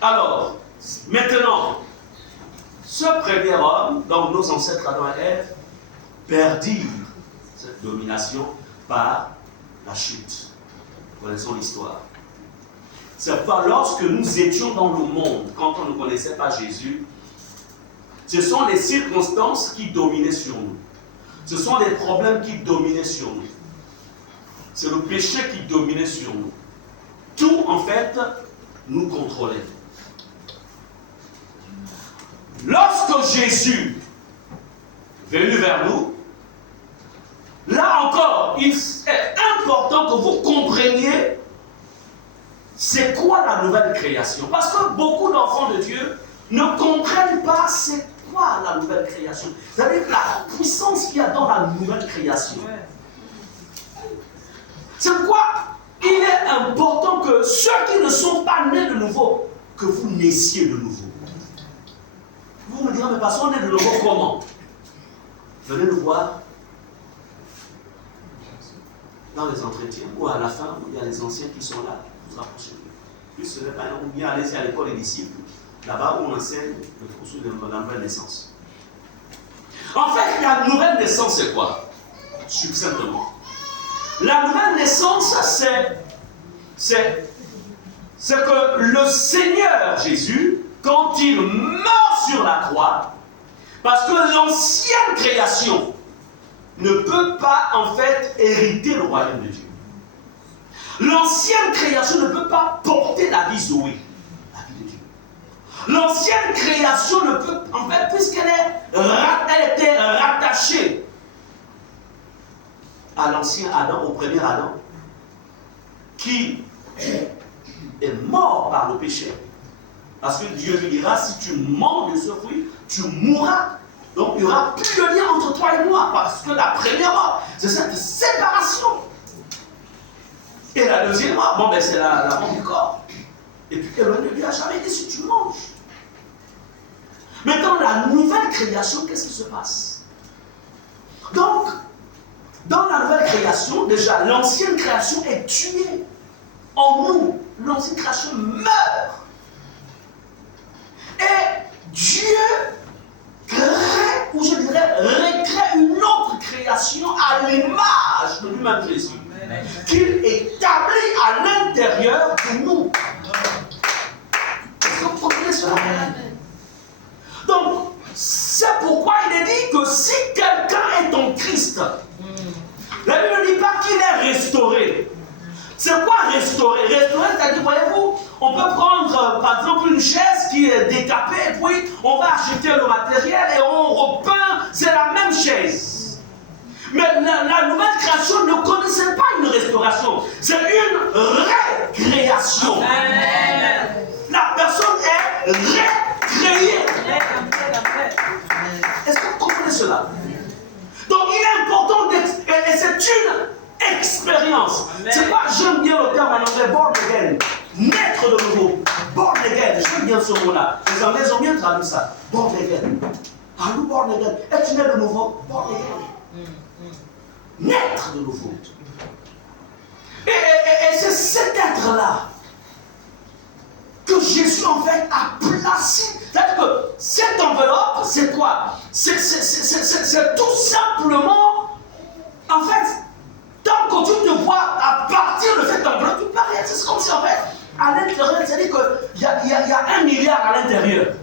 Alors, maintenant, ce premier homme, donc nos ancêtres Adam et Ève, perdirent cette domination par la chute. Connaissons l'histoire. C'est pas lorsque nous étions dans le monde, quand on ne connaissait pas Jésus, ce sont les circonstances qui dominaient sur nous. Ce sont les problèmes qui dominaient sur nous. C'est le péché qui dominait sur nous. Tout, en fait, nous contrôlait. Lorsque Jésus est venu vers nous, là encore, il est important que vous compreniez c'est quoi la nouvelle création. Parce que beaucoup d'enfants de Dieu ne comprennent pas c'est quoi la nouvelle création. C'est-à-dire la puissance qu'il y a dans la nouvelle création. C'est pourquoi il est important que ceux qui ne sont pas nés de nouveau, que vous naissiez de nouveau. Vous me direz, mais parce qu'on est de nouveau comment? Venez le voir dans les entretiens ou à la fin où il y a les anciens qui sont là, vous rapprochez. Puis ce n'est pas ou bien allez à l'école des disciples, là-bas où on enseigne le processus de la nouvelle naissance. En fait, la nouvelle naissance, c'est quoi? Succinctement. La nouvelle naissance, c'est que le Seigneur Jésus, quand il meurt sur la croix, parce que l'ancienne création ne peut pas en fait hériter le royaume de Dieu. L'ancienne création ne peut pas porter la vie Zoé, la vie de Dieu. L'ancienne création ne peut, en fait, puisqu'elle était rattachée à l'ancien Adam, au premier Adam, qui est mort par le péché. Parce que Dieu lui dira, si tu manges de ce fruit, tu mourras. Donc il n'y aura plus de lien entre toi et moi, parce que la première mort, c'est cette séparation. Et la deuxième mort, bon, ben, c'est la mort du corps. Et puis Elohim ne lui a jamais dit si tu manges. Mais dans la nouvelle création, qu'est-ce qui se passe? Donc, dans la nouvelle création, déjà, l'ancienne création est tuée. En nous, l'ancienne création meurt. Et Dieu crée, ou je dirais, recrée une autre création à l'image de lui-même Jésus, qu'il établit à l'intérieur de nous. Est-ce que vous comprenez cela? Donc, c'est pourquoi il est dit que si quelqu'un est en Christ, la Bible ne dit pas qu'il est restauré. C'est quoi restaurer? Restaurer, c'est-à-dire, voyez-vous, on peut prendre, par exemple, une chaise qui est décapée, et puis on va acheter le matériel et on repeint, c'est la même chaise. Mais la nouvelle création ne connaissait pas une restauration, c'est une récréation. La personne est récréée. Est-ce que vous comprenez cela? Donc il est important, et c'est une expérience. C'est pas, j'aime bien le terme en anglais, born again. Naître de nouveau. Born again. J'aime bien ce mot-là. Les Anglais ont bien traduit ça. Born again. Are you born again? Es-tu né de nouveau? Born again. Naître de nouveau. Et c'est cet être-là que Jésus en fait a placé. C'est-à-dire que cette enveloppe, c'est quoi? C'est tout simplement, en fait, tant que tu te vois à partir de cette enveloppe, tu peux rien. C'est comme si en fait, à l'intérieur, c'est-à-dire qu'il y a 1 milliard à l'intérieur.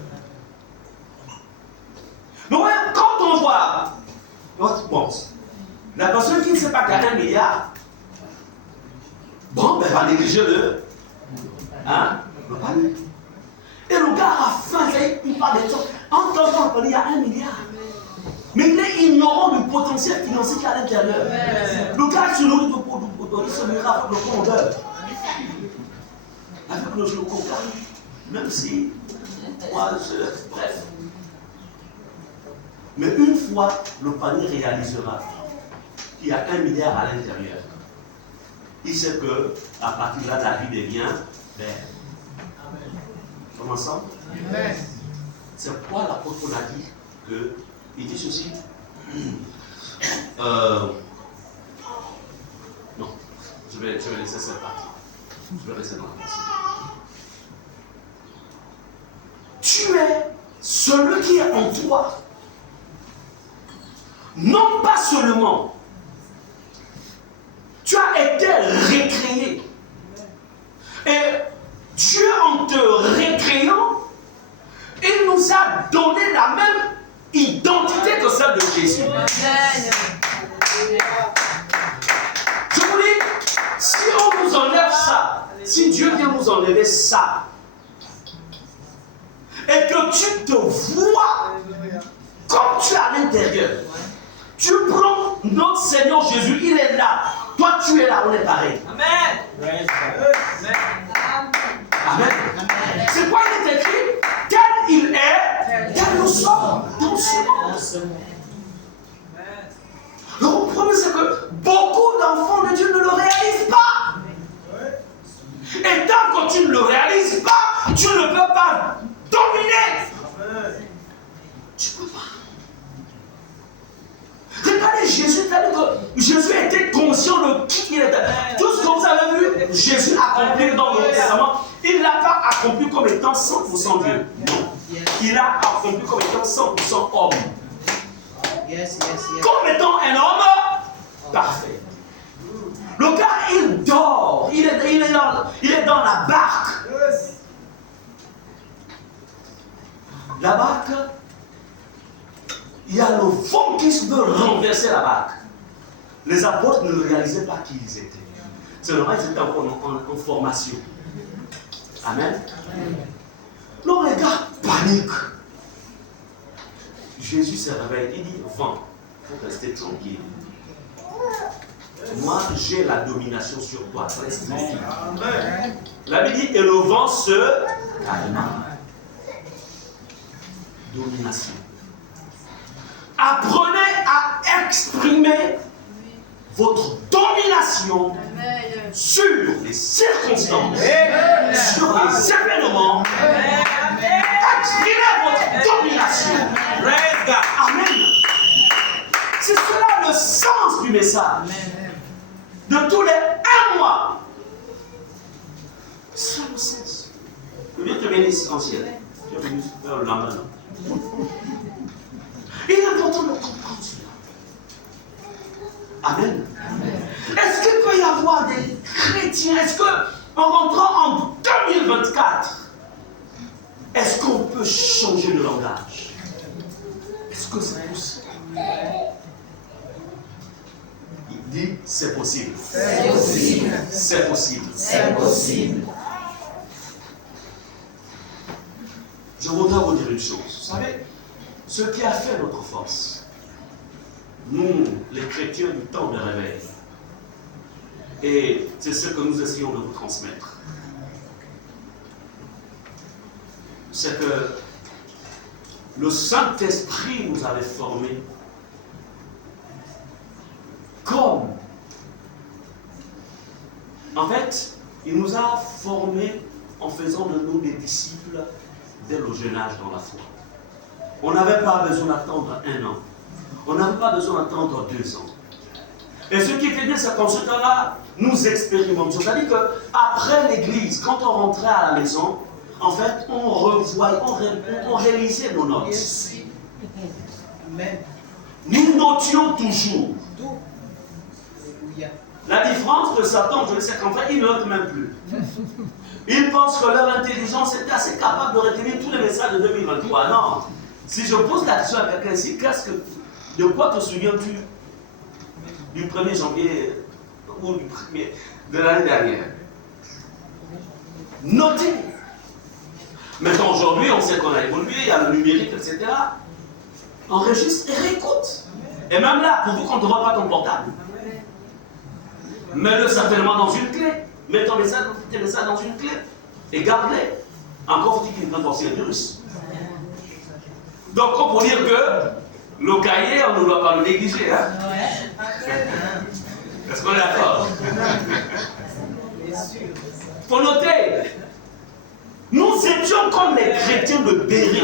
Mais ouais, quand on voit, bon, la personne qui ne sait pas qu'il y a 1 milliard, bon, ben, va négliger le panier. Et le gars a faim, il parle de ça. En tant que panier, il y a 1 milliard. Mais il est ignorant du potentiel financier qu'il y a à l'intérieur. Le gars se nourrit il se nourrit avec le condeur. Avec le coca. Même si, bref. Mais une fois, le panier réalisera qu'il y a 1 milliard à l'intérieur. Il sait que, à partir de là, la vie devient belle. Comment ça? C'est pourquoi l'apôtre a dit que, il dit ceci. Non, je vais laisser cette partie. Je vais rester dans la pensée. tu es celui qui est en toi. Non pas seulement, tu as été recréé. Et Dieu, en te recréant, il nous a donné la même identité que celle de Jésus. Je vous dis, si on nous enlève ça, si Dieu vient nous enlever ça, et que tu te vois comme tu es à l'intérieur, tu prends notre Seigneur Jésus, il est là. Toi, tu es là, on est pareil. Amen. Amen. C'est quoi il est écrit? Tel il est, tel nous sommes dans ce monde. Le problème, c'est que beaucoup d'enfants de Dieu ne le réalisent pas. Et tant que tu ne le réalises pas, tu ne peux pas dominer. Tu ne peux pas. Regardez Jésus, que Jésus était conscient de qui il était. Tout ce que vous avez vu, Jésus accompli dans le Testament, il ne l'a pas accompli comme étant 100% Dieu. Non. Il l'a accompli comme étant 100% homme. Comme étant un homme parfait. Le gars, il dort. Il est dans la barque. La barque, il y a le vent qui veut renverser la barque. Les apôtres ne réalisaient pas qui ils étaient. C'est normal, ils étaient encore en formation. Amen. Donc les gars paniquent. Jésus se réveille, il dit, vent, il faut rester tranquille. Moi, j'ai la domination sur toi. Reste tranquille. La Bible dit, et le vent se calma. Domination. Apprenez à exprimer votre domination sur les circonstances, sur les événements. Exprimez votre domination. Amen. C'est cela le sens du message. De tous les 1 mois. C'est ça le sens. Je viens te bénir en ciel. Tu es venu faire le lendemain. Il est important de comprendre cela. Amen. Est-ce qu'il peut y avoir des chrétiens? Est-ce qu'en rentrant en 2024, est-ce qu'on peut changer de langage? Est-ce que c'est possible? Il dit c'est possible. C'est possible. C'est possible. C'est possible. Je voudrais vous dire une chose. Vous savez, ce qui a fait notre force, nous, les chrétiens du temps de réveil, et c'est ce que nous essayons de vous transmettre, c'est que le Saint-Esprit nous avait formés comme, en fait, il nous a formés en faisant de nous des disciples dès le jeune âge dans la foi. On n'avait pas besoin d'attendre 1 an. On n'avait pas besoin d'attendre 2 ans. Et ce qui était bien, c'est qu'en ce temps-là, nous expérimentions. C'est-à-dire qu'après l'église, quand on rentrait à la maison, en fait, on revoyait, on réalisait nos notes. Nous notions toujours. La différence de Satan, je le sais qu'en fait, il ne note même plus. Ils pensent que leur intelligence est assez capable de retenir tous les messages de 2023. Non. Si je pose la question à quelqu'un ici, de quoi te souviens-tu du 1er janvier ou du 1er de l'année dernière? Notez. Maintenant, aujourd'hui, on sait qu'on a évolué, il y a le numérique, etc. Enregistre et réécoute. Et même là, pour vous qu'on ne voit pas ton portable, mets-le certainement dans une clé. Mets ton message dans une clé. Et garde-les. Encore faut-il qu'il ne prenne pas un virus. Donc, on peut dire que le cahier, on ne doit pas le négliger. Hein? Est-ce qu'on est d'accord? Il faut noter. Nous étions comme les chrétiens de Béry.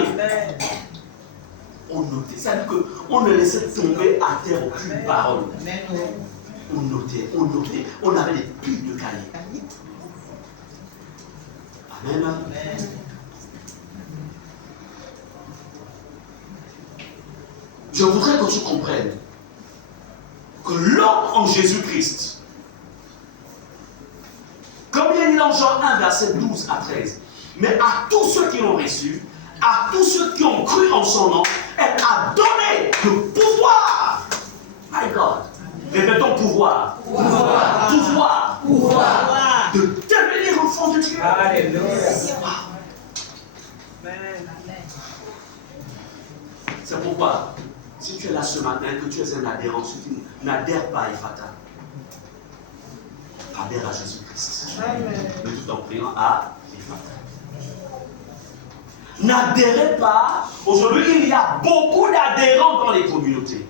On notait. C'est-à-dire qu'on ne laissait tomber à terre aucune parole. On notait. On avait des piles de cahiers. Amen. Je voudrais que tu comprennes que l'homme en Jésus-Christ, comme il est dit dans Jean 1, verset 12 à 13, mais à tous ceux qui l'ont reçu, à tous ceux qui ont cru en son nom, elle a donné le pouvoir. My God. Répétons pouvoir. Pouvoir. Pouvoir. Pouvoir. De devenir enfant de Dieu. Alléluia. C'est pourquoi, si tu es là ce matin, que tu es un adhérent, si tu n'adhères pas à Ephata, adhère à Jésus-Christ. Mais tout en priant à Ephata. N'adhérez pas. Aujourd'hui, il y a beaucoup d'adhérents dans les communautés.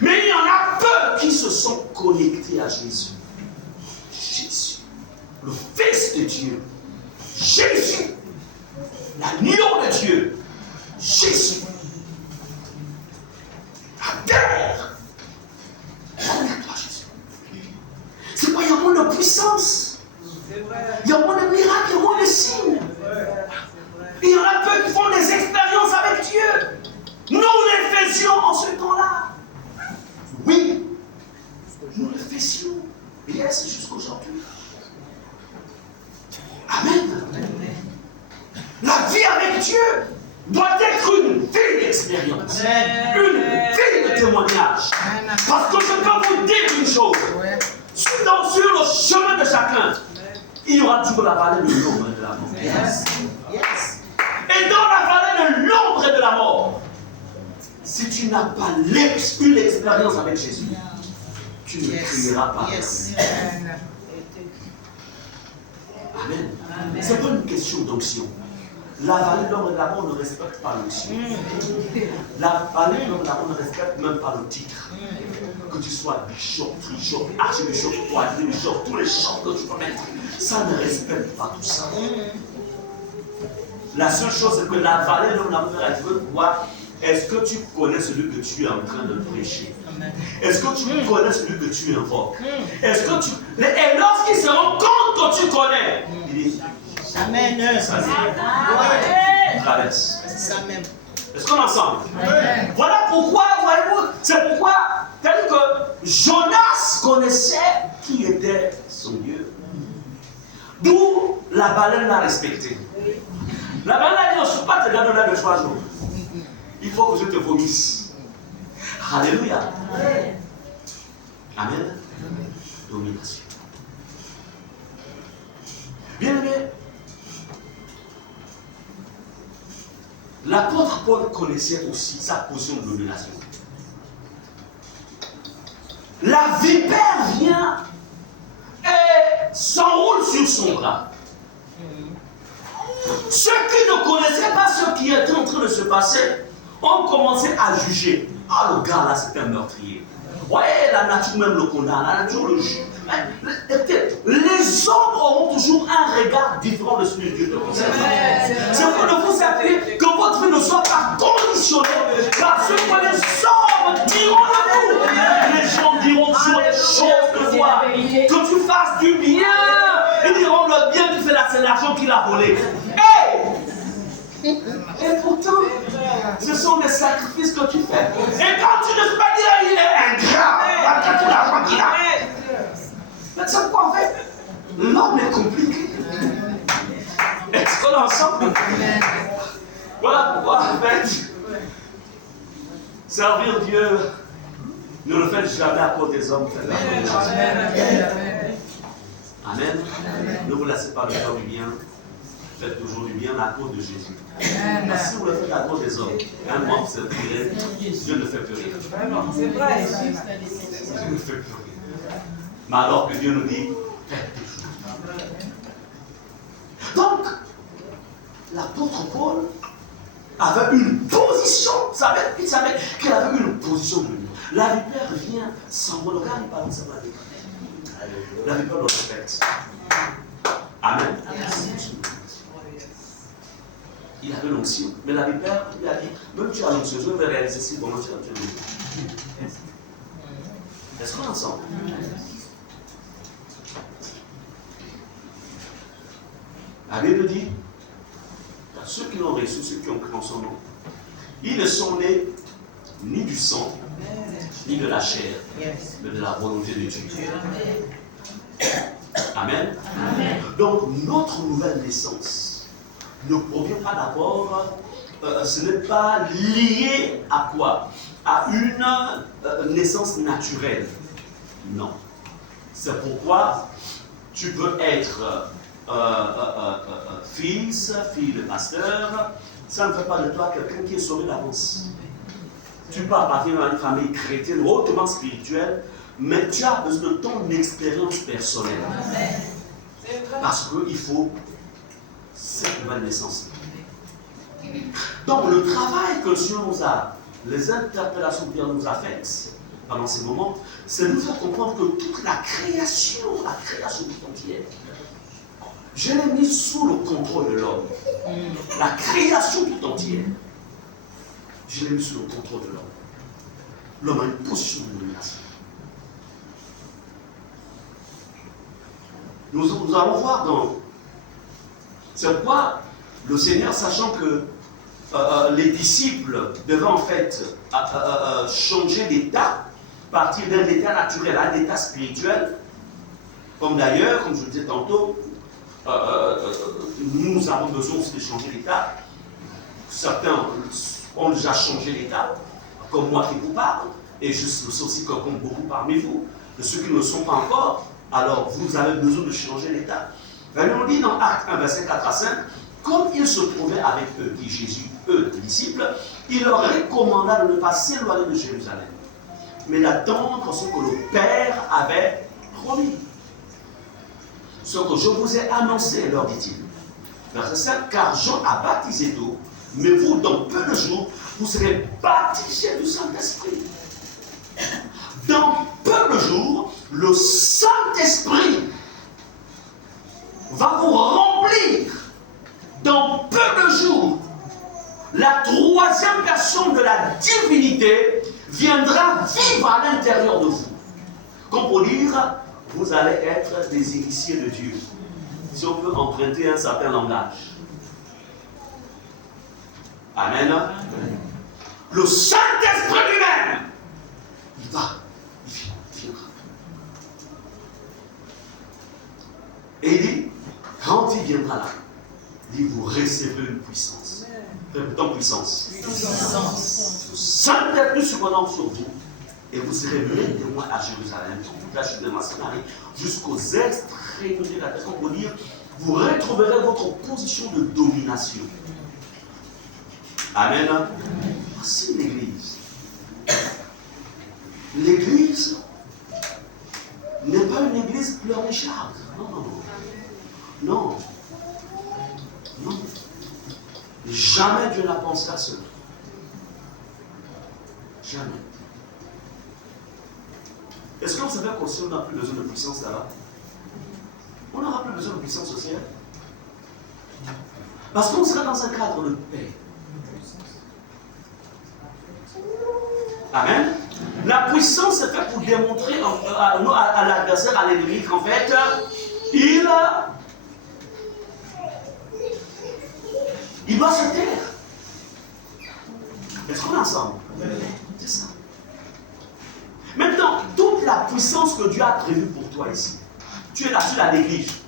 Mais il y en a peu qui se sont connectés à Jésus. Jésus, le Fils de Dieu. Jésus, l'agneau de Dieu. Jésus. Adhère. Adhère-toi, Jésus. C'est quoi? Il y a moins de puissance. Il y a moins de miracles, il y a moins de signes. Il y en a peu qui font des expériences avec Dieu. Nous les faisions en ce temps-là. Oui, nous le faisions. Et c'est jusqu'aujourd'hui. Amen. La vie avec Dieu doit être une vie d'expérience. Une vie de témoignage. Parce que je peux vous dire une chose. Sur le chemin de chacun, il y aura toujours la vallée de l'ombre et de la mort. Yes. Et dans la vallée de l'ombre et de la mort, si tu n'as pas eu l'expérience avec Jésus, tu ne crieras pas. Amen. Ce n'est pas une question d'onction. La vallée de l'ombre et de la mort ne respecte pas l'onction. La vallée de l'ombre et de la mort ne respecte même pas le titre. Que tu sois bishop, trishop, archbishop, quadribishop, tous les chants que tu peux mettre, ça ne respecte pas tout ça. La seule chose, c'est que la vallée de l'ombre et de la mort, elle veut voir. Est-ce que tu connais celui que tu es en train de prêcher? Est-ce que tu connais celui que tu invoques? Est-ce que tu... Et lorsqu'il se rend compte que tu connais, il dit... Amen. Traverse. Amen. Est-ce qu'on est ensemble? Voilà pourquoi, voyez-vous, c'est pourquoi, tel que Jonas connaissait qui était son Dieu. D'où la baleine l'a respecté. La baleine a dit, je ne suis pas te garder là de 3 jours. Il faut que je te vomisse. Alléluia. Amen. Domination. Bien aimé, l'apôtre Paul connaissait aussi sa position de domination. La vipère vient et s'enroule sur son bras. Ceux qui ne connaissaient pas ce qui était en train de se passer ont commencé à juger. Ah, le gars là, c'est un meurtrier. Ouais, la nature même le condamne, la nature le juge. Les hommes auront toujours un regard différent de celui de Dieu. C'est pour ne vous appeler que votre vie ne soit pas conditionnée par ce que les hommes diront de vous. Les gens diront sur les choses de toi. Que tu fasses du bien. Ils diront le bien, tu fais là, c'est l'argent qu'il a volé. Et pourtant, ce sont des sacrifices que tu fais. Et quand tu ne peux pas dire il est ingrat, malgré tout l'argent qu'il a. Mais c'est quoi en fait? L'homme est compliqué. Est-ce qu'on est ensemble? Voilà pourquoi en fait, servir Dieu ne le faites jamais à cause des hommes. Amen. Ne vous laissez pas faire du bien. Faites toujours du bien à cause de Jésus. Parce que si vous le faites à cause des hommes, un mois vous servirez, Dieu ne fait plus rien. C'est vrai. Dieu ne fait plus rien. Mais alors que Dieu nous dit, faites des choses. Donc, l'apôtre Paul avait une position. Il savait qu'il avait une position de lui. La vipère vient s'envoler. Regarde, il parle de ça. La vipère le respecte. Amen. Il avait l'onction. Mais la vipère lui a dit, même tu as l'onction, je vais réaliser si bon, tu as l'onction. Est-ce qu'on est ensemble? La Bible dit, ceux qui l'ont reçu, ceux qui ont cru en son nom, ils ne sont nés ni du sang, ni de la chair, mais de la volonté de Dieu. Amen. Donc, notre nouvelle naissance ne provient pas d'abord, ce n'est pas lié à quoi? À une naissance naturelle. Non. C'est pourquoi tu peux être fils, fille de pasteur. Ça ne fait pas de toi quelqu'un qui est sauvé d'avance. Tu peux appartenir à une famille chrétienne hautement spirituelle, mais tu as besoin de ton expérience personnelle. Parce qu'il faut cette nouvelle naissance. Donc le travail que le Seigneur nous a, les interpellations que Dieu nous a faites pendant ces moments, c'est de nous faire comprendre que toute la création tout entière, je l'ai mise sous le contrôle de l'homme. La création tout entière, je l'ai mise sous le contrôle de l'homme. L'homme a une position de domination. Nous allons voir dans... C'est pourquoi le Seigneur, sachant que les disciples devaient en fait changer d'état, partir d'un état naturel à un état spirituel, comme d'ailleurs, comme je le disais tantôt, nous avons besoin aussi de changer d'état. Certains ont déjà changé d'état, comme moi qui vous parle, et je sais aussi comme beaucoup parmi vous, de ceux qui ne le sont pas encore, alors vous avez besoin de changer d'état. On dit dans Actes 1, verset 4 à 5, comme il se trouvait avec eux, dit Jésus, eux, les disciples, il leur recommanda de ne pas s'éloigner de Jérusalem, mais d'attendre ce que le Père avait promis. Ce que je vous ai annoncé, leur dit-il. Verset 5, car Jean a baptisé d'eau, mais vous, dans peu de jours, vous serez baptisés du Saint-Esprit. Dans peu de jours, le Saint-Esprit va vous remplir. Dans peu de jours, la troisième personne de la divinité viendra vivre à l'intérieur de vous. Comme pour dire, vous allez être des initiés de Dieu. Si on peut emprunter un certain langage. Amen. Le Saint-Esprit lui-même, il viendra. Et il dit, quand il viendra là, il dit, vous recevrez une puissance. Répétons puissance. Le Saint-Esprit se prononce sur vous, et vous serez mes témoins à Jérusalem, sur toute la Judée, la Samarie, jusqu'aux extrémités de la terre. Pour dire, vous retrouverez votre position de domination. Amen. Voici l'Église. L'Église n'est pas une Église pleurnicharde. Non. Jamais Dieu n'a pensé à cela. Jamais. Est-ce que vous savez qu'aussi on n'a plus besoin de puissance là-bas? On n'aura plus besoin de puissance sociale. Parce qu'on sera dans un cadre de paix. Amen. La puissance est faite pour démontrer à l'adversaire, à l'ennemi, qu'en fait, il doit se taire. Est-ce qu'on est ensemble? C'est ça. Maintenant, toute la puissance que Dieu a prévue pour toi ici, tu es là, tu la négliges.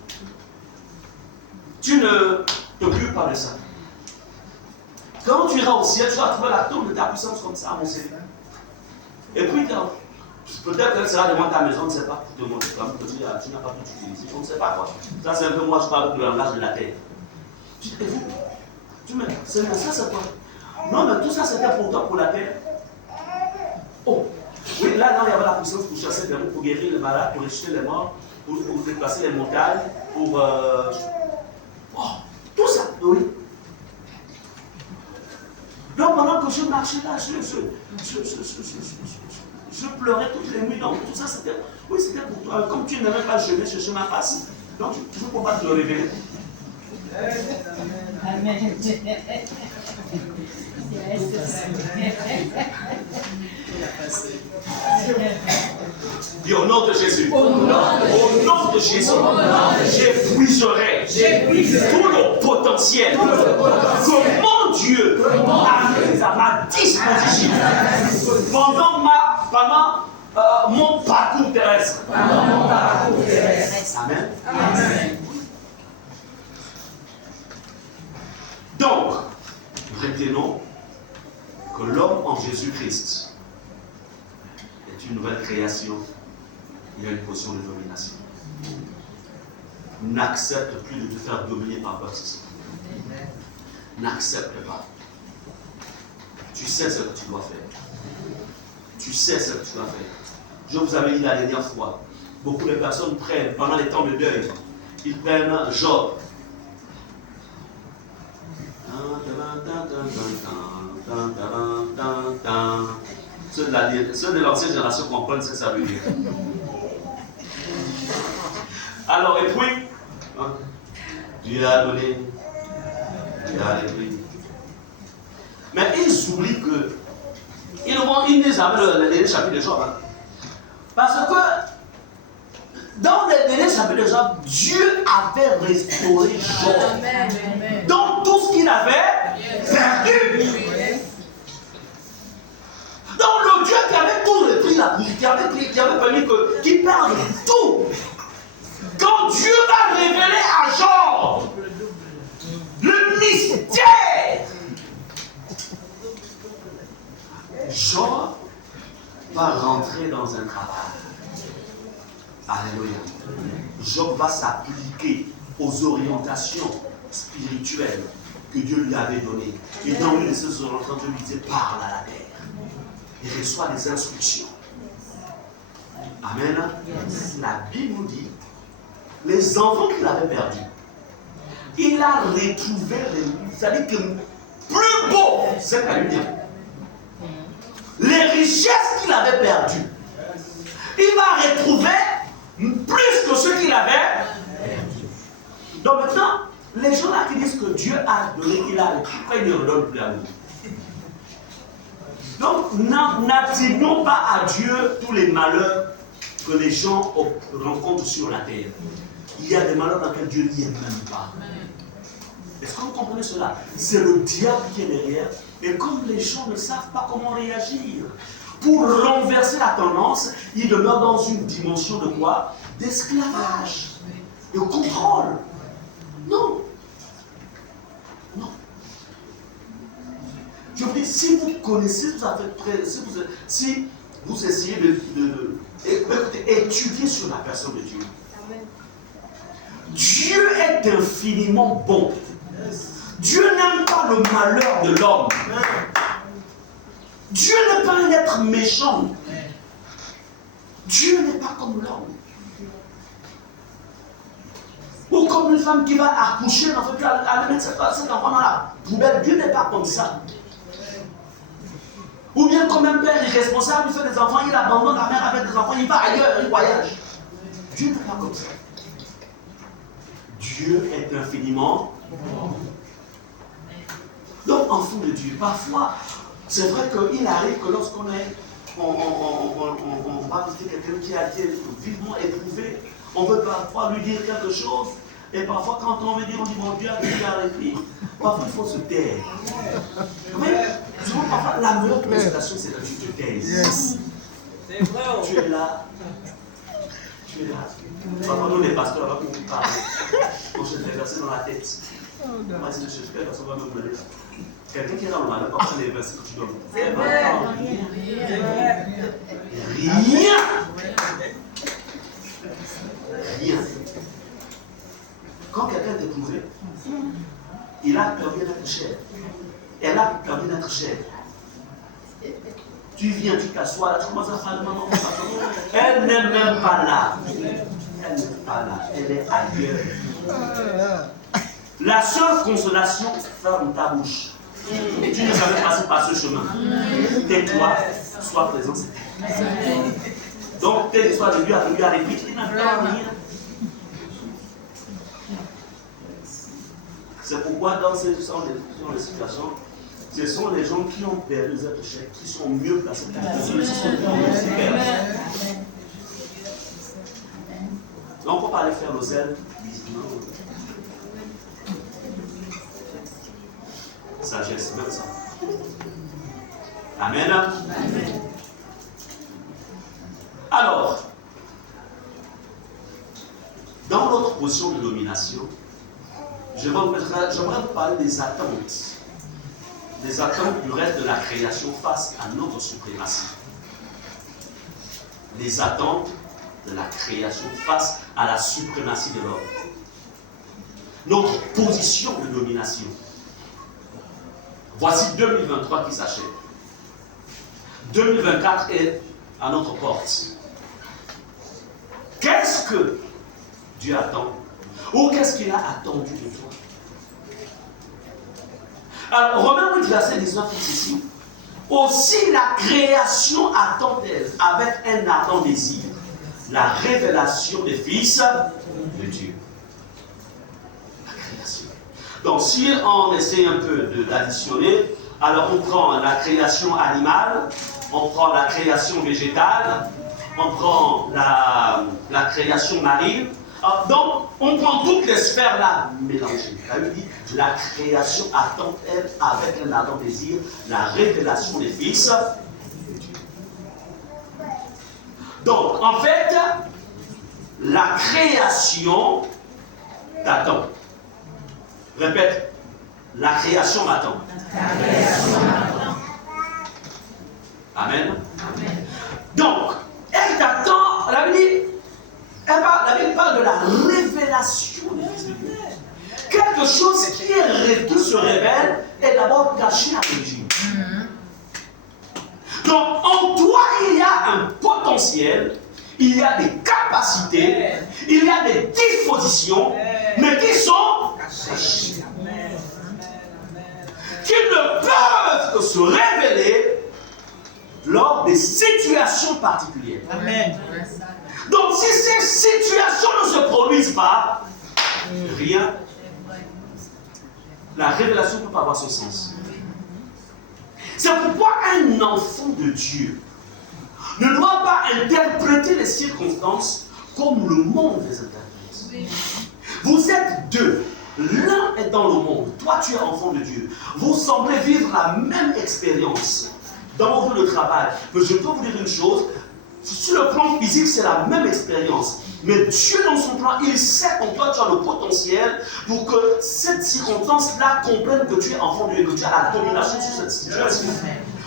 Tu ne t'occupes pas de ça. Quand tu iras au ciel, tu vas trouver la tombe de ta puissance comme ça, mon Seigneur. Et puis, peut-être qu'elle sera devant ta maison, on ne sait pas, pour te montrer comme tu n'as pas tout utilisé, on ne sait pas quoi. Ça, c'est un peu moi, je parle du langage de la terre. Tu dis, tu me dis, Seigneur, ça c'est quoi? Non, mais tout ça c'était pour toi, pour la terre. Oh, oui, là, il y avait la puissance pour chasser les mots, pour guérir les malades, pour ressusciter les morts, pour déplacer les montagnes, pour. Oh, tout ça, oui. Donc, pendant que je marchais là, je pleurais toutes les nuits. Donc, tout ça, c'était. Oui, c'était pour toi. Comme tu n'avais pas jeûné, chercher ma face, donc je ne peux pas te révéler. Amen. Dis au nom de Jésus. Au nom de Jésus. J'épuiserai tout le potentiel que mon Dieu a mis à ma disposition pendant mon parcours terrestre. Amen. Amen. Donc, retenons que l'homme en Jésus-Christ est une nouvelle création. Il y a une position de domination. N'accepte plus de te faire dominer par quoi que ce soit. N'accepte pas. Tu sais ce que tu dois faire. Tu sais ce que tu dois faire. Je vous avais dit la dernière fois, beaucoup de personnes prennent, pendant les temps de deuil, ils prennent Job. Ceux de l'ancienne génération comprennent ce que ça veut dire. Alors, et puis, Dieu a donné, Dieu a repris. Mais ils oublient que, ils lisent avec le dernier chapitre de Job. Hein. Parce que, dans le dernier chapitre de Job, Dieu avait restauré Job. Donc, tout ce qu'il avait perdu. Donc, le Dieu qui avait tout repris la bouche, qui avait permis qu'il perde tout. Quand Dieu va révéler à Job le mystère, Job va rentrer dans un travail. Alléluia. Job va s'appliquer aux orientations spirituelles que Dieu lui avait données. Et dans une de ces orientations, Dieu lui disait, parle à la terre. Il reçoit des instructions. Amen. Yes. La Bible nous dit, les enfants qu'il avait perdus, il a retrouvé, c'est-à-dire que plus beau, c'est à lui dire. Les richesses qu'il avait perdues, il va retrouver plus que ce qu'il avait. Donc maintenant, les gens là qui disent que Dieu a donné, il a repris, pourquoi il ne redonne plus à nous? Donc, n'attribuons pas à Dieu tous les malheurs que les gens rencontrent sur la terre. Il y a des malheurs dans lesquels Dieu n'y est même pas. Est-ce que vous comprenez cela? C'est le diable qui est derrière. Et comme les gens ne savent pas comment réagir, pour renverser la tendance, ils demeurent dans une dimension de quoi? D'esclavage, de contrôle. Non. Non. Je vous dis, si vous connaissez, si vous essayez d'étudier sur la personne de Dieu, Dieu est infiniment bon. Dieu n'aime pas le malheur de l'homme. Dieu n'est pas un être méchant. Dieu n'est pas comme l'homme. Ou comme une femme qui va accoucher, en fait, elle met cet enfant dans la poubelle. Dieu n'est pas comme ça. Ou bien comme un père irresponsable, il fait des enfants, il abandonne la mère avec des enfants, il va ailleurs, il voyage. Dieu n'est pas comme ça. Dieu est infiniment bon. Donc, enfant de Dieu, parfois, c'est vrai qu'il arrive que lorsqu'on est, on va visiter quelqu'un qui a été vivement éprouvé, on veut parfois lui dire quelque chose, et parfois quand on veut dire, on dit, mon Dieu a dit, à l'écrit, parfois il faut se taire. Mais, souvent, parfois, la meilleure consolation, c'est que tu te taises. Yes. Tu es là. Tu es là. Parfois, nous, les pasteurs, là, pour vous parler, on se fait verser dans la tête. Moi, si je fais, personne va me mener. Quelqu'un qui est dans le malheur, parfois, les versets que tu donnes. C'est rien. Rien. Quand quelqu'un est éprouvé, il a permis d'être cher. Elle a permis d'être chère. Tu viens, tu t'assois là, tu commences à faire de maman. Elle n'est même pas là. Elle n'est pas là. Elle est ailleurs. La seule consolation, ferme ta bouche. Tu ne savais passer par ce chemin. Tais-toi, sois présent. Donc, tes histoires de Dieu à lui à l'épique, il n'a plus rien. C'est pourquoi dans ces situations, ce sont les gens qui ont perdu les êtres chers qui sont mieux placés pour les donc, on ne peut pas aller faire le zèle. sagesse, même ça. Amen. Amen. Alors, dans notre position de domination, j'aimerais vous parler des attentes du reste de la création face à notre suprématie. Les attentes de la création face à la suprématie de l'homme. Notre position de domination. Voici 2023 qui s'achève. 2024 est à notre porte. Qu'est-ce que Dieu attend? Ou qu'est-ce qu'il a attendu de toi? Alors, Romains 8, verset 19, dit ceci. Aussi la création attend-elle avec un ardent désir la révélation des fils de Dieu. La création. Donc, si on essaie un peu d'additionner, alors on prend la création animale, on prend la création végétale, on prend la création marine. Donc, on prend toutes les sphères là mélangées. La Bible dit, la création attend elle avec un ardent désir la révélation des fils de Dieu. Donc, en fait, la création t'attend. Répète, la création m'attend. Amen. Amen. Donc, elle t'attend, la Bible parle de la révélation du Fils de Dieu. Quelque chose qui se révèle est d'abord caché à l'origine. Donc, en toi, il y a un potentiel, il y a des capacités, il y a des dispositions, mais qui sont cachées. Qui ne peuvent que se révéler lors des situations particulières. Amen. Donc, si ces situations ne se produisent pas, rien, la révélation ne peut pas avoir son sens. C'est pourquoi un enfant de Dieu ne doit pas interpréter les circonstances comme le monde les interprète. Vous êtes deux. L'un est dans le monde. Toi, tu es enfant de Dieu. Vous semblez vivre la même expérience dans votre lieu de travail. Mais je peux vous dire une chose. Sur le plan physique, c'est la même expérience. Mais Dieu, dans son plan, il sait qu'en toi, tu as le potentiel pour que cette circonstance-là comprenne que tu es enfant de Dieu et que tu as la domination sur cette situation.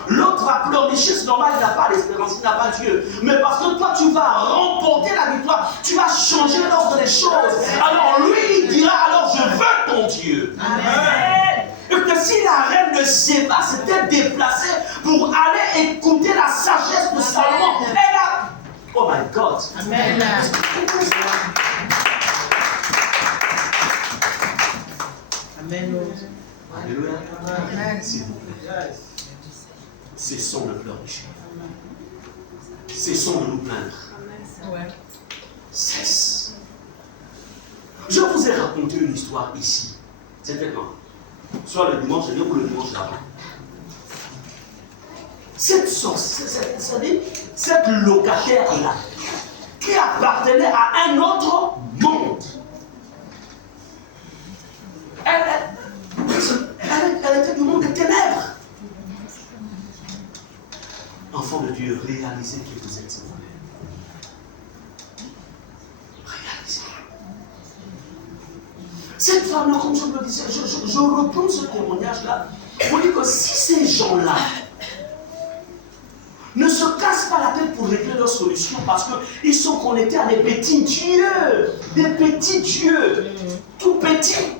L'autre va pleurnicher, c'est normal, il n'a pas d'espérance, il n'a pas Dieu. Mais parce que toi, tu vas remporter la victoire, tu vas changer l'ordre des choses. Alors lui, il dira, alors je veux ton Dieu. Amen. Et que si la reine de Séba s'était déplacée pour aller écouter la sagesse de Salomon, elle a... Oh my God. Amen. Amen. Alléluia. S'il vous plaît. Cessons de pleurnicher. Cessons de nous plaindre. Cesse. Je vous ai raconté une histoire ici. C'était quand? Soit le dimanche dernier ou le dimanche d'avant. Cette locataire-là, qui appartenait à un autre monde, elle était du monde des ténèbres. Enfant de Dieu, réalisez qui vous êtes. Réalisez. Cette femme-là, comme je vous le disais, je reprends ce témoignage-là pour dire que si ces gens-là ne se cassent pas la tête pour régler leurs solutions parce qu'ils sont connectés à des petits dieux, tout petits.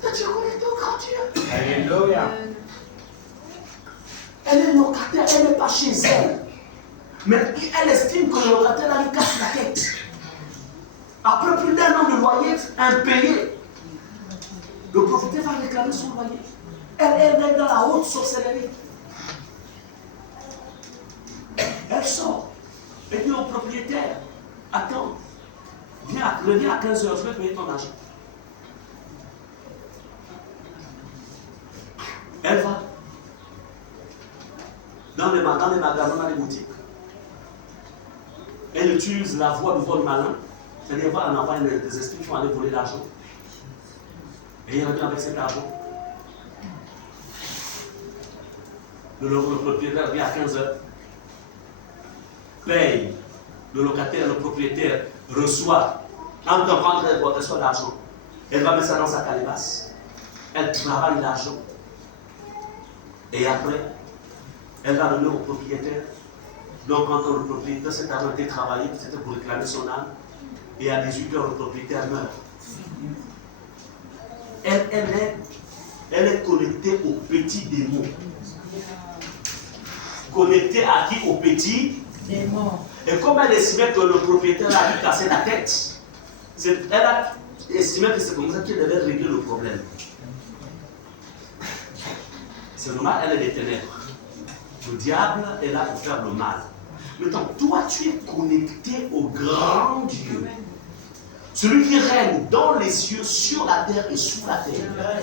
Tu es connecté au grand Dieu. Alléluia. Elle est locataire, elle n'est pas chez elle. Mais elle estime que le locataire là, lui casse la tête. Après plus d'un an de loyer impayé, le propriétaire va réclamer son loyer. Elle est dans la haute sorcellerie. Elle sort. Elle dit au propriétaire, attends, reviens à 15h, je vais payer ton argent. Elle va dans les magasins, dans les boutiques. Elle utilise la voie du vol malin, c'est-à-dire elle envoie des esprits qui vont aller voler l'argent. Et il revient avec cet argent. Le propriétaire vient à 15h, paye. Le locataire, le propriétaire reçoit, en train de prendre, elle reçoit l'argent. Elle va mettre ça dans sa calebasse. Elle travaille l'argent. Et après, elle va donner au propriétaire. Donc, quand le propriétaire s'est arrêté de travailler, c'était pour réclamer son âme. Et à 18h, le propriétaire meurt. Elle est connectée aux petits démons. Connectée à qui? Aux petits démons. Et comme elle estimait que le propriétaire a lui cassé la tête, elle a estimé que c'est comme ça qu'elle devait régler le problème. C'est normal, elle est des ténèbres. Le diable est là pour faire le mal. Maintenant, toi, tu es connecté au grand Dieu. Celui qui règne dans les cieux, sur la terre et sous la terre.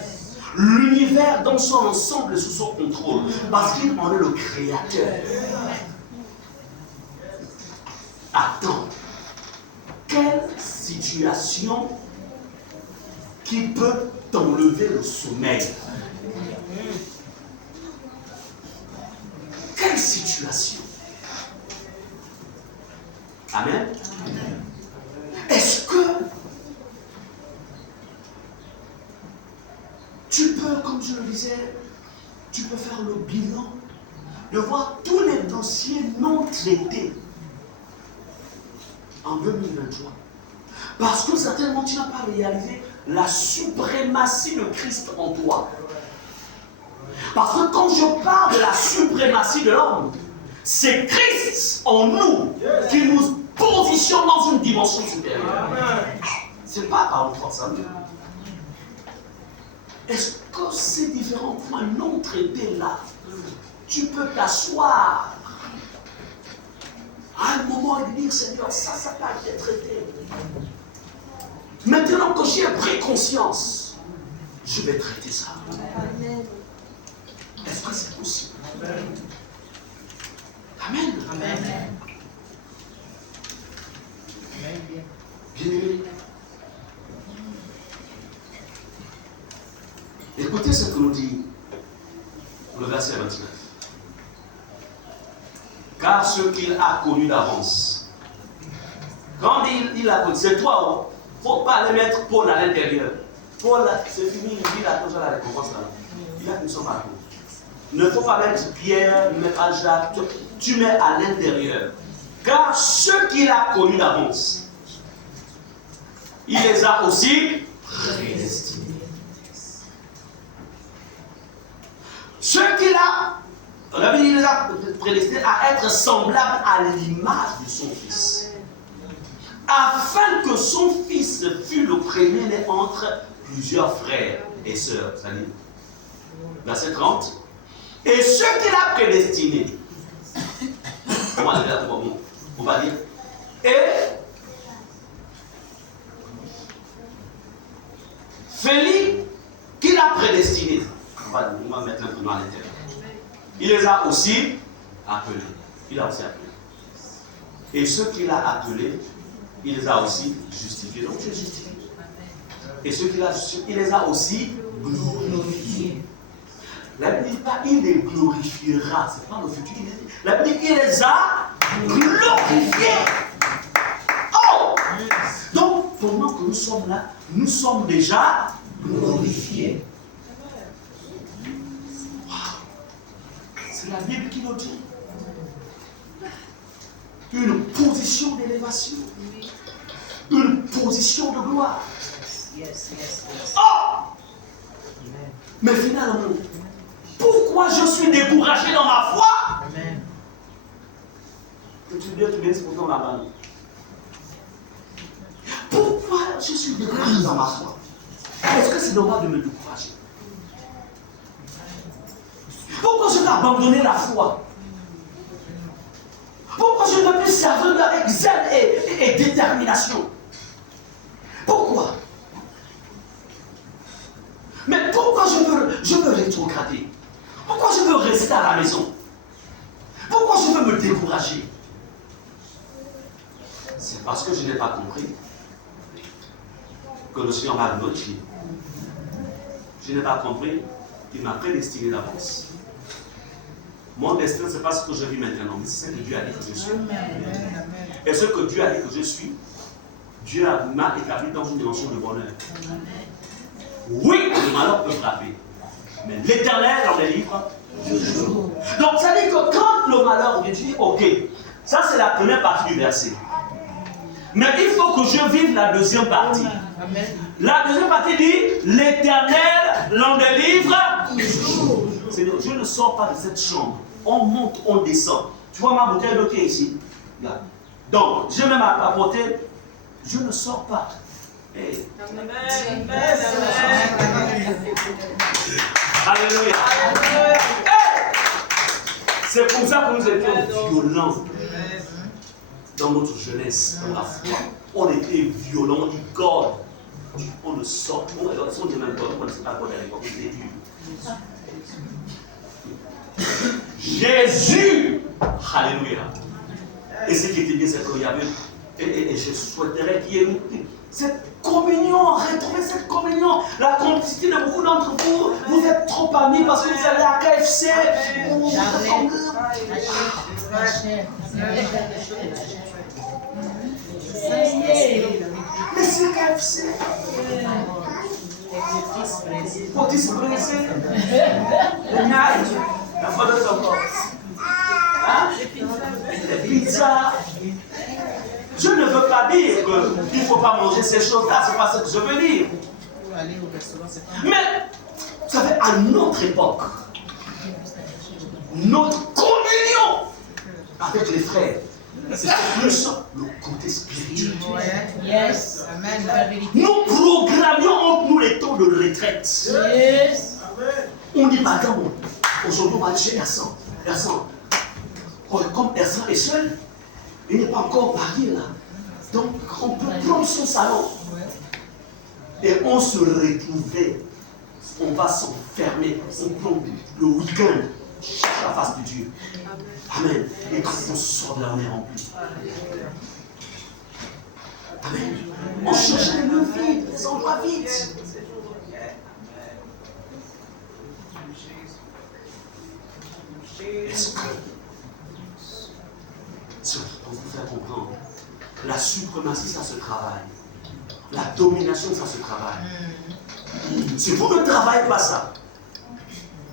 L'univers dans son ensemble est sous son contrôle. Parce qu'il en est le créateur. Attends. Quelle situation qui peut t'enlever le sommeil? Quelle situation? Amen. Est-ce que tu peux, comme je le disais, tu peux faire le bilan de voir tous les dossiers non traités en 2023? Parce que certainement tu n'as pas réalisé la suprématie de Christ en toi. Parce que quand je parle de la suprématie de l'homme, c'est Christ en nous qui nous positionne dans une dimension supérieure. Ce n'est pas par une force à nous. Est-ce que ces différents points non traités là, tu peux t'asseoir à un moment et dire, Seigneur, ça n'a pas été traité. Maintenant que j'ai pris conscience, je vais traiter ça. Est-ce que c'est possible? Amen. Amen. Bien-aimés, écoutez ce que nous dit le verset 29. Car ce qu'il a connu d'avance, quand il a connu, c'est toi, il ne faut pas aller mettre Paul à l'intérieur. Paul, c'est fini, il a déjà la récompense là. Il a une somme à tout. Ne faut pas mettre Pierre, mettre Jacques, tu mets à l'intérieur. Car ce qu'il a connu d'avance, il les a aussi prédestinés. Ce qu'il a, il les a prédestinés à être semblables à l'image de son Fils, afin que son Fils fût le premier-né entre plusieurs frères et sœurs. C'est-à-dire, verset 30. Et ce qu'il a prédestiné, on va dire, et Félix qu'il a prédestiné, on va mettre un peu à l'intérieur. Il les a aussi appelés. Il a aussi appelé. Et ceux qu'il a appelés, il les a aussi justifiés. Donc tu es justifié. Et ceux qu'il a justifiés, il les a aussi glorifiés. La Bible ne dit pas il les glorifiera, c'est pas le futur. La Bible dit il les a glorifiés. Oh! Donc pendant que nous sommes là, nous sommes déjà glorifiés. Wow. C'est la Bible qui nous dit. Une position d'élévation. Une position de gloire. Oh! Mais finalement, pourquoi je suis découragé dans ma foi? Amen. Que tu viens pour ton là-bas. Pourquoi je suis découragé dans ma foi? Est-ce que c'est normal de me décourager? Pourquoi je vais abandonner la foi? Pourquoi je ne peux plus servir avec zèle et détermination? Pourquoi? Mais pourquoi je veux rétrograder? Pourquoi je veux rester à la maison? Pourquoi je veux me décourager? C'est parce que je n'ai pas compris que le Seigneur m'a glorifié. Je n'ai pas compris qu'il m'a prédestiné d'avance. Mon destin, ce n'est pas ce que je vis maintenant, mais c'est ce que Dieu a dit que je suis. Et ce que Dieu a dit que je suis, Dieu m'a établi dans une dimension de bonheur. Oui, le malheur peut frapper, mais l'Éternel en délivre toujours. Donc, ça dit que quand le malheur vient, tu dis, ok, ça c'est la première partie du verset. Mais il faut que je vive la deuxième partie. La deuxième partie dit, l'Éternel l'en délivre toujours. Je ne sors pas de cette chambre. On monte, on descend. Tu vois ma bouteille d'eau qui est ici. Là. Donc, je mets ma bouteille. Je ne sors pas. Hey. Amen. Alléluia. Hey. C'est pour ça que nous étions violents dans notre jeunesse, dans la foi. On était violents, on dit God. On ne sort pas. On dit même God, on ne sait pas God à l'époque. On était dur. Jésus, alléluia. Et ce qui était bien, c'est qu'il y avait, et je souhaiterais qu'il y ait cette communion, retrouver cette communion, la complicité de beaucoup d'entre vous. Vous êtes trop amis parce que vous allez à KFC. Mais c'est KFC. Potis pressé. La fois de son corps. Les pizzas. Je ne veux pas dire qu'il ne faut pas manger ces choses-là, ce n'est pas ce que je veux dire. Mais, vous savez, à notre époque, notre communion avec les frères, c'est plus le côté spirituel. Yes. Amen. Nous programmions entre nous les temps de retraite. Yes. On dit, madame, aujourd'hui on va aller chez Ersan. Ersan, comme Ersan est seul, il n'est pas encore marié là. Donc on peut prendre son salon. Et on se retrouvait. On va s'enfermer. On prend le week-end. Cherche la face de Dieu. Amen. Et quand on sort de là, on est rempli. Amen. On cherche les lieux vides, les endroits vides. Est-ce que, pour vous faire comprendre, la suprématie, ça se travaille. La domination, ça se travaille. Si vous ne travaillez pas ça,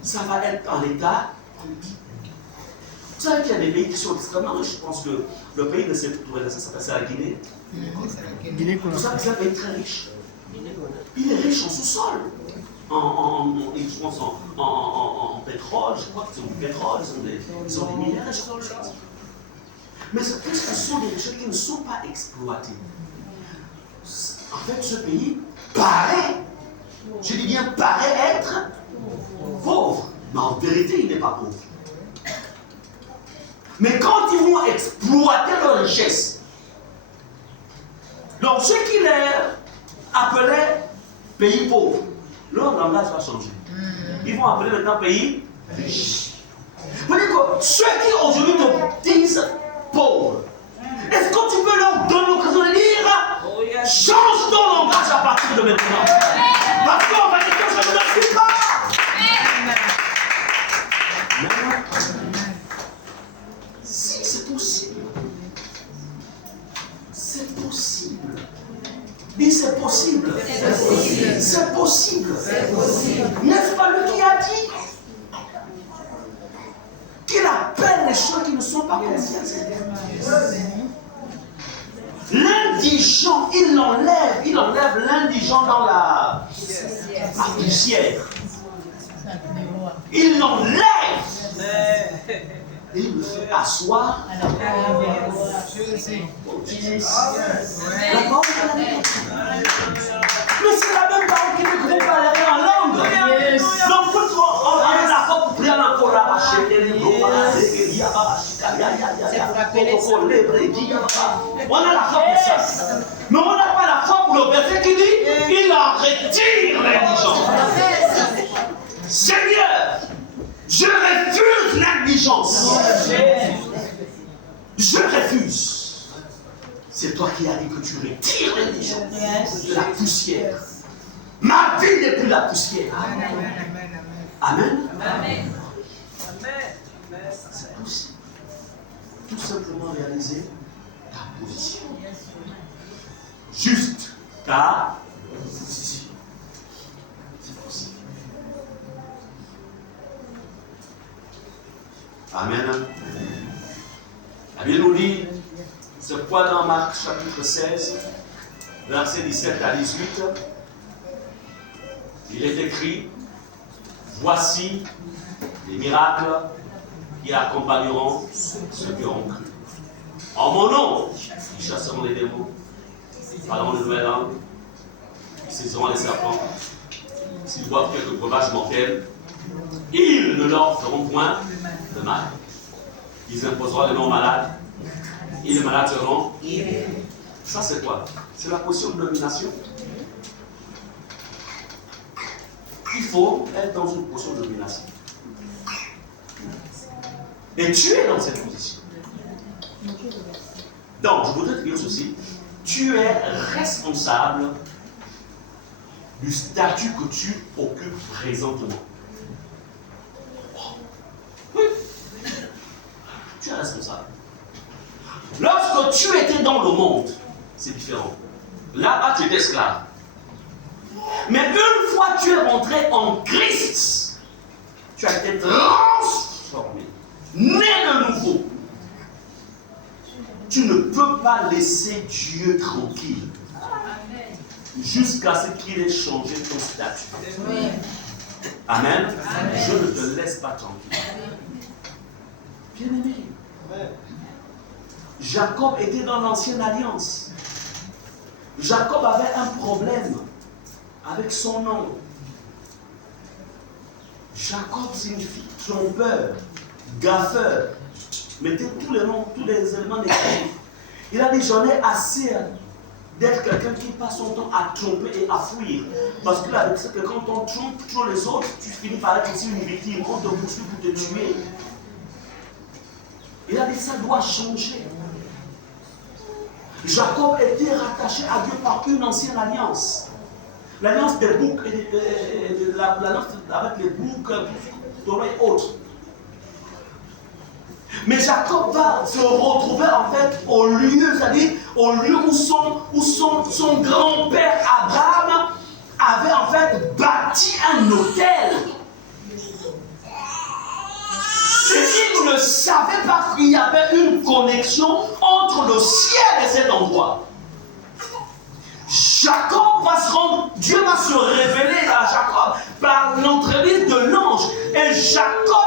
ça va être en état. Vous savez qu'il y a des pays qui sont extrêmement riches. Je pense que le pays de cette autorisation, ça s'appelle la Guinée. Vous savez que c'est un pays très riche. Il est riche en sous-sol. Je pense en pétrole, je crois qu'ils ont du pétrole, ils ont des minéraux, je crois. Mais ce sont des richesses qui ne sont pas exploitées. En fait, ce pays paraît, je dis bien paraît être pauvre. Mais en vérité, il n'est pas pauvre. Mais quand ils vont exploiter leur richesse, donc ceux qui les appelaient pays pauvres, leur langage va changer. Ils vont appeler maintenant pays riche. Vous dire que ceux qui aujourd'hui te disent pauvres, est-ce que tu peux leur donner l'occasion de dire change ton langage à partir de maintenant? Parce qu'on va dire que je ne suis pas. Si c'est possible, c'est possible. Dis c'est possible. C'est possible. N'est-ce pas lui qui a dit qu'il appelle les choses qui ne sont pas conscientes? L'indigent, il enlève l'indigent dans la poussière. Il l'enlève. Et il me fait asseoir. Mais c'est la même parole qui dit que vous parlerez en langue. Donc, on a la foi pour prier encore là. On a la foi pour ça. Mais on n'a pas la foi pour le verset qui dit il en retire l'indigence. Seigneur, je refuse l'indigence. Je refuse. C'est toi qui as dit que tu retires l'indigence de la poussière. Ma vie n'est plus la poussière. Amen. Amen. tout simplement réaliser ta position. Juste ta position. C'est possible. Amen. La Bible nous dit, c'est quoi dans Marc chapitre 16, versets 17 à 18, il est écrit, voici les miracles qui accompagneront ceux qui auront cru. En mon nom, ils chasseront les démons, parleront de nouvelles langues, ils saisiront les serpents. S'ils voient quelques breuvages mortels, ils ne leur feront point de mal. Ils imposeront les noms malades, et les malades seront. Ça, c'est quoi? C'est la position de domination. Il faut être dans une position de domination. Et tu es dans cette position. Donc, je voudrais te dire ceci. Tu es responsable du statut que tu occupes présentement. Oui. Tu es responsable. Lorsque tu étais dans le monde, c'est différent. Là-bas, tu étais esclave. Mais une fois que tu es rentré en Christ, tu as été transformé, né de nouveau. Tu ne peux pas laisser Dieu tranquille jusqu'à ce qu'il ait changé ton statut. Amen. Amen. Je ne te laisse pas tranquille. Bien-aimé. Jacob était dans l'ancienne alliance. Jacob avait un problème avec son nom. Jacob signifie trompeur, gaffeur. Mettez tous les noms, tous les éléments négatifs. Il a dit, j'en ai assez d'être quelqu'un qui passe son temps à tromper et à fuir. Parce que là, c'est que quand on trompe trop les autres, tu finis par être aussi une victime. On te poursuit pour te tuer. Il a dit, ça doit changer. Jacob était rattaché à Dieu par une ancienne alliance. L'alliance des boucs, l'alliance avec les boucs, taureaux et autres. Mais Jacob va se retrouver en fait au lieu, c'est-à-dire au lieu où son grand-père Abraham avait en fait bâti un autel. Et il ne savait pas qu'il y avait une connexion entre le ciel et cet endroit. Jacob va se rendre, Dieu va se révéler à Jacob par l'entremise de l'ange. Et Jacob